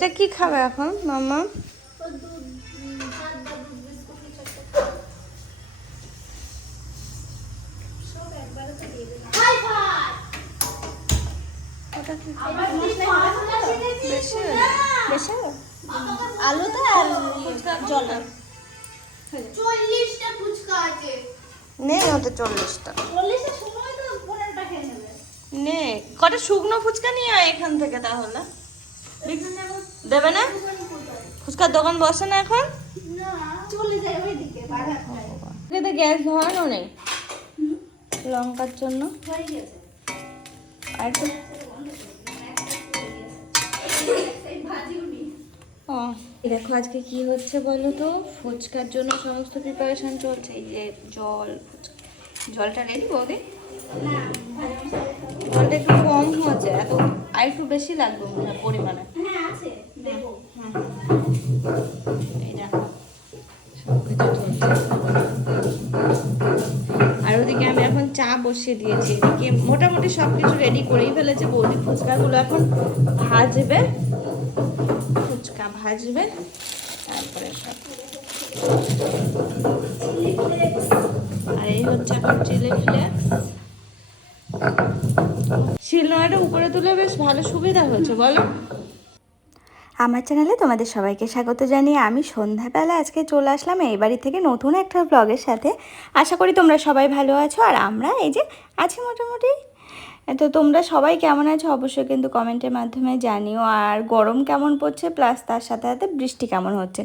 এটা কি খাবে এখন মামা আর জল চল্লিশটা ফুচকা আছে। নেই ওতে কটা শুকনো ফুচকা নিয়ে আয় এখান থেকে তাহলে। দেবে না? ফুচকার দোকান বসে না এখন? গ্যাস ধরানো নেই। লঙ্কার জন্য। আর দেখো আজকে কি হচ্ছে বলো তো? ফুচকার জন্য সমস্ত প্রিপারেশন চলছে। এই যে জল জলটা রেডি বৌদি? জলটা একটু কম হচ্ছে। এত আর একটু বেশি লাগবে মনে হয় পরিমাণে হ্যাঁ আছে দেখো এই দেখো সবকিছু চলছে আর ওদিকে আমি এখন চা বসিয়ে দিয়েছি। এদিকে মোটামুটি সব কিছু রেডি করেই ফেলেছে। বৌদি ফুচকাগুলো এখন ভাজবে। ফুচকা ভাজবে। তারপরে সব। আর এই হচ্ছে এখন চিলি ফ্লেক্স শিলনোড়াটা উপরে তুলে বেশ ভালো সুবিধা হয়েছে, বলো। আমার চ্যানেলে তোমাদের সবাইকে স্বাগত জানিয়ে আমি সন্ধ্যাবেলা আজকে চলে আসলাম এই বাড়ি থেকে নতুন একটা ব্লগের সাথে। আশা করি তোমরা সবাই ভালো আছো আর আমরা এই যে আছি মোটামুটি তো তোমরা সবাই কেমন আছো অবশ্যই কিন্তু কমেন্টের মাধ্যমে জানিও। আর গরম কেমন পড়ছে প্লাস তার সাথে সাথে বৃষ্টি কেমন হচ্ছে,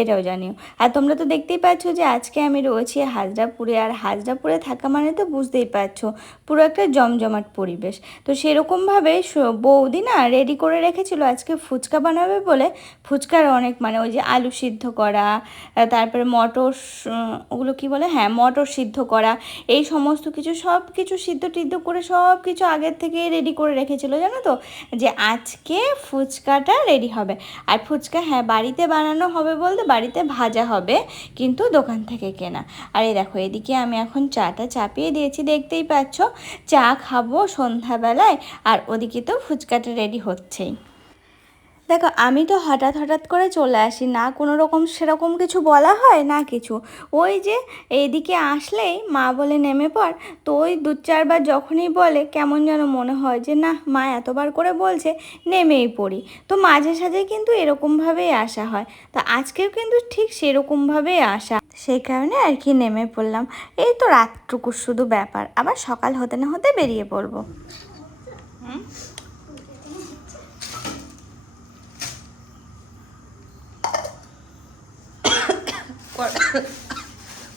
এটাও জানিও। আর তোমরা তো দেখতেই পাচ্ছ যে আজকে আমি রয়েছি হাজরাপুরে, আর হাজরাপুরে থাকা মানে তো বুঝতেই পারছ, পুরো একটা জমজমাট পরিবেশ। তো সেরকমভাবে বৌদি না রেডি করে রেখেছিল আজকে ফুচকা বানাবে বলে। ফুচকার অনেক মানে ওই যে আলু সিদ্ধ করা তারপরে মটর ওগুলো কি বলে? হ্যাঁ মটর সিদ্ধ করা, এই সমস্ত কিছু সব কিছু সিদ্ধ টিদ্ধ করে সব কিছু আগের থেকেই রেডি করে রেখেছিল, জানো তো? যে আজকে ফুচকাটা রেডি হবে। আর ফুচকা হ্যাঁ বাড়িতে বানানো হবে বলতে বাড়িতে ভাজা হবে, কিন্তু দোকান থেকে কেনা। আর এই দেখো, এদিকে আমি এখন চাটা চাপিয়ে দিয়েছি, দেখতেই পাচ্ছ। চা খাব সন্ধ্যাবেলায়, আর ওদিকে তো ফুচকাটা রেডি হচ্ছেই। দেখো, আমি তো হঠাৎ হঠাৎ করে চলে আসি। না কোনো রকম সেরকম কিছু বলা হয়, না কিছু। ওই যে এইদিকে আসলেই মা বলে নেমে পড়। তো ওই দু চারবার যখনই বলে, কেমন যেন মনে হয় যে না মা এতবার করে বলছে, নেমেই পড়ি। তো মাঝে, সাঝে কিন্তু এরকমভাবেই আসা হয়। তা আজকেও কিন্তু ঠিক সেরকমভাবেই আসা। সেই কারণে আর কি নেমে পড়লাম। এই তো রাতটুকুর শুধু ব্যাপার। আবার সকাল হতে না হতে বেরিয়ে পড়ব।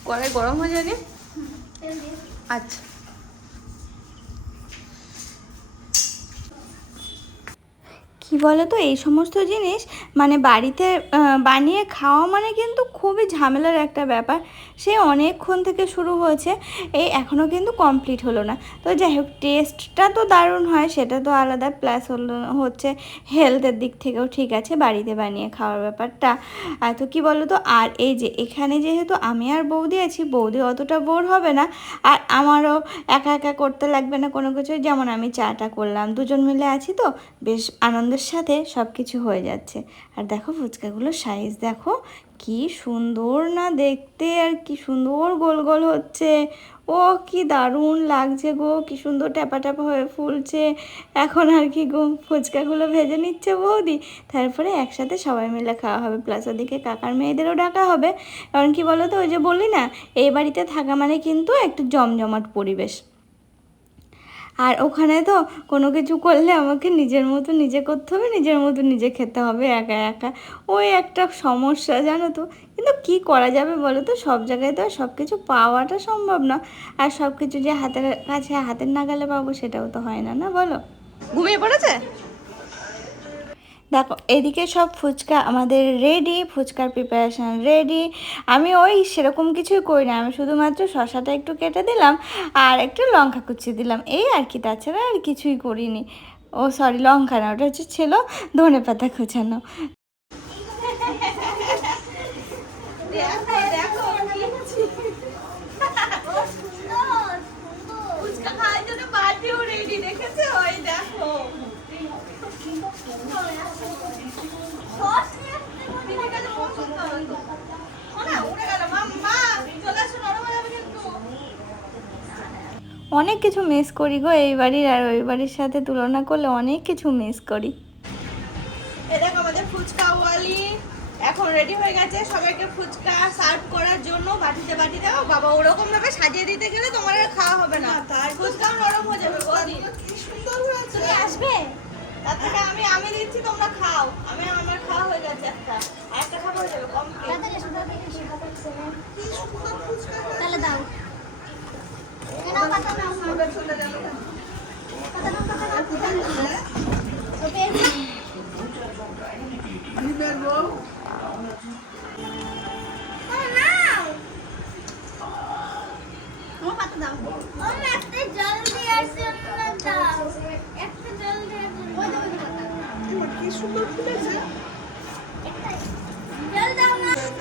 কড়াই গরম হয়ে যায়নি? আচ্ছা। কি বলো তো এই সমস্ত জিনিস মানে বাড়িতে বানিয়ে খাওয়া মানে কিন্তু খুবই ঝামেলার একটা ব্যাপার। সে অনেকক্ষণ থেকে শুরু হয়েছে, এই এখনও কিন্তু কমপ্লিট হলো না। তো যাই হোক টেস্টটা তো দারুণ হয়, সেটা তো আলাদা। প্লাস হলো, হচ্ছে হেলথের দিক থেকেও ঠিক আছে, বাড়িতে বানিয়ে খাওয়ার ব্যাপারটা। তো কী বলো তো আর এই যে, এখানে যেহেতু আমি আর বৌদি আছি, বৌদি অতটা বোর হবে না। আর আমারও একা একা করতে লাগবে না কোনো কিছু যেমন আমি চাটা করলাম, দুজন মিলে আছি তো, বেশ আনন্দের সাথে সব কিছু হয়ে যাচ্ছে। আর দেখো ফুচকাগুলোর সাইজ দেখো কি সুন্দর না দেখতে আর কি সুন্দর গোল গোল হচ্ছে। ও কি দারুণ লাগছে গো, কি সুন্দর ট্যাপা ট্যাপা হয়ে ফুলছে। এখন আর কি গো, ফুচকাগুলো ভেজে নিচ্ছে বৌদি। তারপরে একসাথে সবাই মিলে খাওয়া হবে। প্লাস ওদিকে কাকার মেয়েদেরও ডাকা হবে। কারণ কি বলো তো ওই যে বললি না, এই বাড়িতে থাকা মানে কিন্তু একটু জমজমাট পরিবেশ। আর ওখানে তো কোনো কিছু করলে আমাকে নিজের মতো নিজে করতে হবে, নিজের মতো নিজে খেতে হবে, একা একা। ওই একটা সমস্যা জানো তো। কিন্তু কি করা যাবে বলো তো? সব জায়গায় তো আর সব কিছু পাওয়াটা সম্ভব না। আর সব কিছু যে হাতের কাছে হাতের নাগালে পাবো সেটাও তো হয় না না বলো? ঘুমিয়ে পড়েছে? দেখো, এদিকে সব ফুচকা, আমাদের রেডি ফুচকার প্রিপারেশান রেডি আমি ওই সেরকম কিছুই করি না, আমি শুধুমাত্র শশাটা একটু কেটে দিলাম আর একটু লঙ্কা কুচি দিলাম। এই আর কি, তাছাড়া আর কিছুই করিনি। ও সরি লঙ্কা না, ওটা হচ্ছে ছিল ধনে পাতা কুচানো ফুচকা খাওয়ার জন্য বাটিও রেডি দেখেছে ওই দেখো অনেক কিছু মিস করি গো এই বাড়ির আর ওই বাড়ির সাথে তুলনা করলে অনেক কিছু মিস করি। দেখো আমাদের ফুচকা ওয়ালি এখন রেডি হয়ে গেছে সবাইকে ফুচকা সার্ভ করার জন্য। বাটিতে বাটিতে ও বাবা ওরকম ভাবে সাজিয়ে দিতে গেলে তোমার আর খাওয়া হবে না। ফুচকা নরম হয়ে যাবে তুমি আসবে? তার থেকে আমি আমি দিচ্ছি তোমরা খাও। আমি আমার খাওয়া হয়ে গেছে একটা। আর একটা খাওয়া হয়ে যাবে কম তাড়াতাড়ি এসো, তাড়াতাড়ি এসো, তাড়াতাড়ি এসো। তাহলে দাও।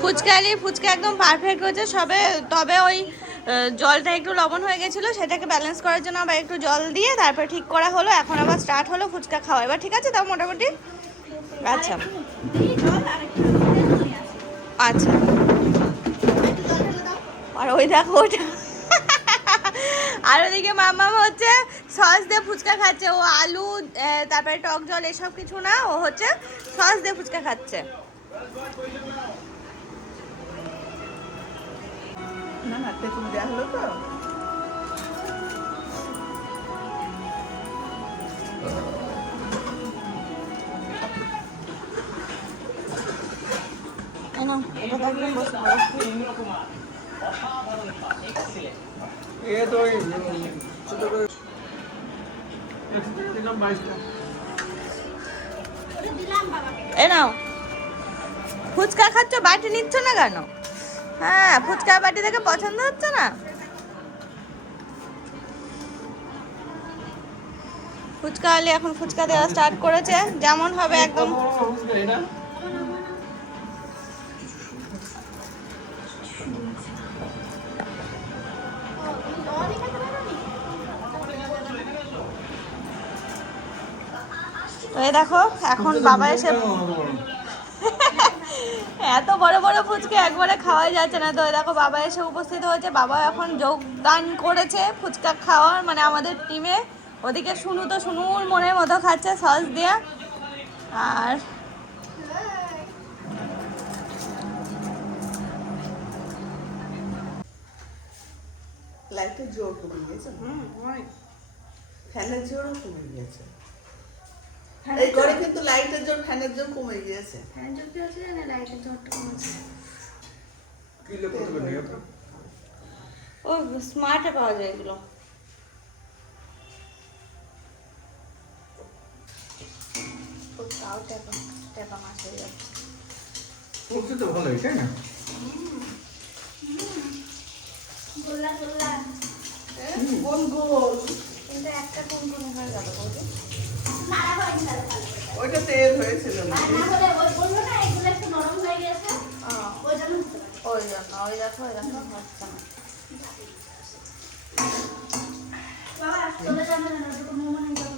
ফুচকালি ফুচকা একদম পারফেক্ট হয়েছে। সবে তবে ওই জলটা একটু লবণ হয়ে গেছিল সেটাকে ব্যালেন্স করার জন্য আবার একটু জল দিয়ে তারপর ঠিক করা হলো। এখন আবার স্টার্ট হলো ফুচকা খাওয়া। এবার ঠিক আছে তাও মোটামুটি? আচ্ছা। আচ্ছা। আর ওই দেখো ওটা। আর ওদিকে মামা হচ্ছে সস দিয়ে ফুচকা খাচ্ছে। ও আলু তারপরে টক জল এসব কিছু না ও হচ্ছে সস দিয়ে ফুচকা খাচ্ছে। না না তেঁতুল দেওয়া হলো তো। এই নাও, এটা দেখবেন বসে ফুচকা খাচ্ছ বাটি নিচ্ছ না কেন হ্যাঁ ফুচকা বাটি দেখে পছন্দ হচ্ছে না ফুচকা আলি এখন ফুচকা দেওয়া স্টার্ট করেছে যেমন হবে একদম তো এই দেখো এখন বাবা এসে এত বড় বড় ফুচকা একবারে খাওয়াই যাচ্ছে না। তো দেখো বাবা এসে উপস্থিত হয়েছে। বাবা এখন যোগদান করেছে ফুচকা খাওয়ার মানে আমাদের টিমে। ওদিকে শুনু তো শুনুর মনের মতো খাচ্ছে সস দিয়ে। আর লাইটের জোর কমে গিয়েছে। ফ্যানের জোরও কমে গিয়েছে। এই ঘরে কিন্তু লাইটের জোর ফ্যানের জোর কমে গিয়েছে। কিলো কত করে নিয়ে ও স্মার্টে পাওয়া যায় এগুলো। তো ভালোই তাই না? গোল কিন্তু একটা কোন কোন হয়ে গেল বলতো ওইটা তেল হয়েছিল ওই বলল না এগুলো একটু নরম হয়ে গেছে। ওই দেখো ওই দেখো হচ্ছে না। বাবা চলে যাবে না মোমো নেই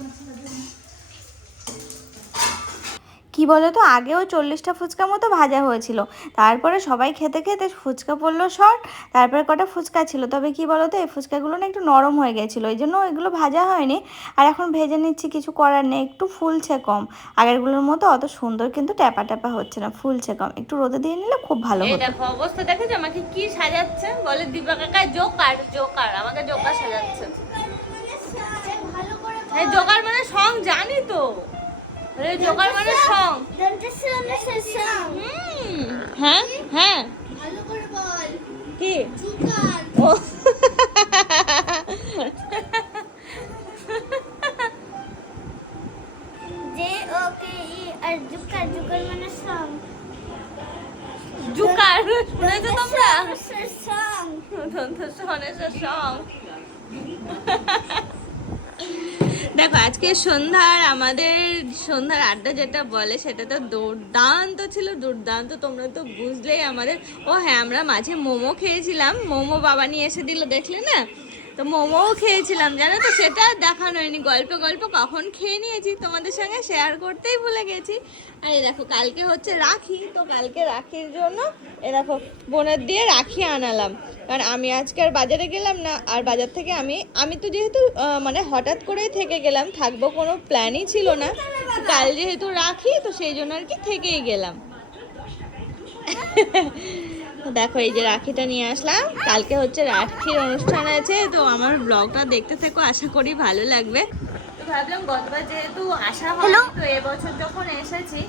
কি বলো তো আগেও চল্লিশটা ফুচকা মতো ভাজা হয়েছিল। তারপরে সবাই খেতে খেতে ফুচকা পড়ল শর্ট তারপরে কটা ফুচকা ছিল। তবে কি বলো তো এই ফুচকাগুলো না একটু নরম হয়ে গেছিল এই জন্য এগুলো ভাজা হয়নি। আর এখন ভেজে নিচ্ছি কিছু করার নেই একটু ফুলছে কম। আগেরগুলোর মতো অত সুন্দর কিন্তু ট্যাপা ট্যাপা হচ্ছে না ফুলছে কম। একটু রোদে দিয়ে নিলে খুব ভালো হতো। দেখো অবস্থা দেখেছ? আমাকে কি সাজাচ্ছে? বলে দীপা কাকা জোকার জোকার আমাকে জোকার সাজাচ্ছে। ভালো করে এই জোকার মানে সং জানি তো। জোকার মানে সং। হ্যাঁ হ্যাঁ। কি? ও। জে ওকে ই আর জুকার জুকার মানে সং। জুকার? শুনেছো তোমরা? সং। দন্ত সং। দেখো, আজকে সন্ধ্যার আমাদের সন্ধ্যার আড্ডা যেটা বলে সেটা তো দুর্দান্ত ছিল, দুর্দান্ত তোমরা তো বুঝলেই আমাদের। ও হ্যাঁ আমরা মাঝে মোমো খেয়েছিলাম, মোমো বাবা নিয়ে এসে দিল, দেখলে না? তো মোমোও খেয়েছিলাম, জানো তো? সেটা দেখানো হয়নি। গল্প গল্প কখন খেয়ে নিয়েছি তোমাদের সঙ্গে শেয়ার করতেই ভুলে গেছি। আর এই দেখো, কালকে হচ্ছে রাখি। তো কালকে রাখির জন্য এ দেখো, বোনের দিয়ে রাখি আনালাম। কারণ আমি আজকে আর বাজারে গেলাম না, আর বাজার থেকে আমি আমি তো যেহেতু মানে হঠাৎ করেই থেকে গেলাম, থাকব কোনো প্ল্যানই ছিল না। কাল যেহেতু রাখি, তো সেই জন্য আর কি থেকেই গেলাম। দেখো এই যে রাখিটা নিয়ে আসলাম। কালকে হচ্ছে রাখির অনুষ্ঠান আছে তো আমার ব্লগটা দেখতে থেকো আশা করি ভালো লাগবে। তো ভাবলাম গতবার যেহেতু আসা হলো তো এবছর যখন এসেছি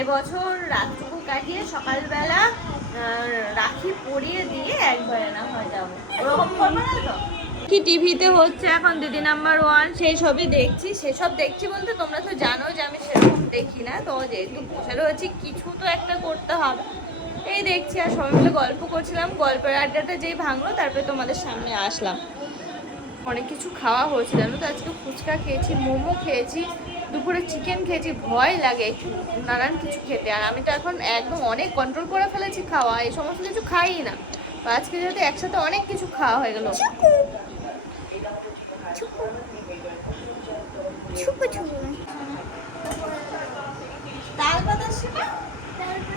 এবছর রাতটুকু কাটিয়ে সকালবেলা রাখি পরিয়ে দিয়ে একবারে না হয়ে যাব। ওরকম করব না তো? কি টিভিতে হচ্ছে এখন দিদি নাম্বার ওয়ান সেই সবই দেখছি সেসব দেখছি বলতে তোমরা তো জানো যে আমি সেরকম দেখি না। তো যেহেতু বসে রয়েছি কিছু তো একটা করতে হবে। এই দেখছি আর সবাই মিলে গল্প করছিলাম। গল্পের আড্ডাটা যেই ভাঙলো তারপরে তোমাদের সামনে আসলাম। অনেক কিছু খাওয়া হয়েছে জানো তো আজকে ফুচকা খেয়েছি মোমো খেয়েছি দুপুরে চিকেন খেয়েছি ভয় লাগে একটু নানান কিছু খেতে। আর আমি তো এখন একদম অনেক কন্ট্রোল করে ফেলেছি খাওয়া এই সমস্ত কিছু খাই না। তো আজকে যেহেতু একসাথে অনেক কিছু খাওয়া হয়ে গেল। তাল পাতা তারপর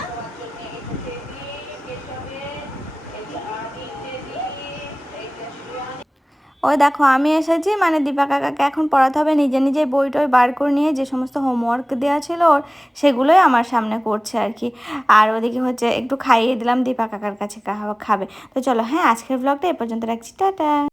ওই দেখো, আমি এসেছি মানে দীপা কাকাকে এখন পড়াতে হবে। নিজে নিজে বই টই বার করে নিয়ে যে সমস্ত হোমওয়ার্ক দেওয়া ছিল ওর, সেগুলোই আমার সামনে করছে আর কি। আর ওদিকে হচ্ছে একটু খাইয়ে দিলাম দীপা কাকার কাছে খাবে। তো চলো হ্যাঁ আজকের ব্লগটা এ পর্যন্ত রাখছি। টাটা!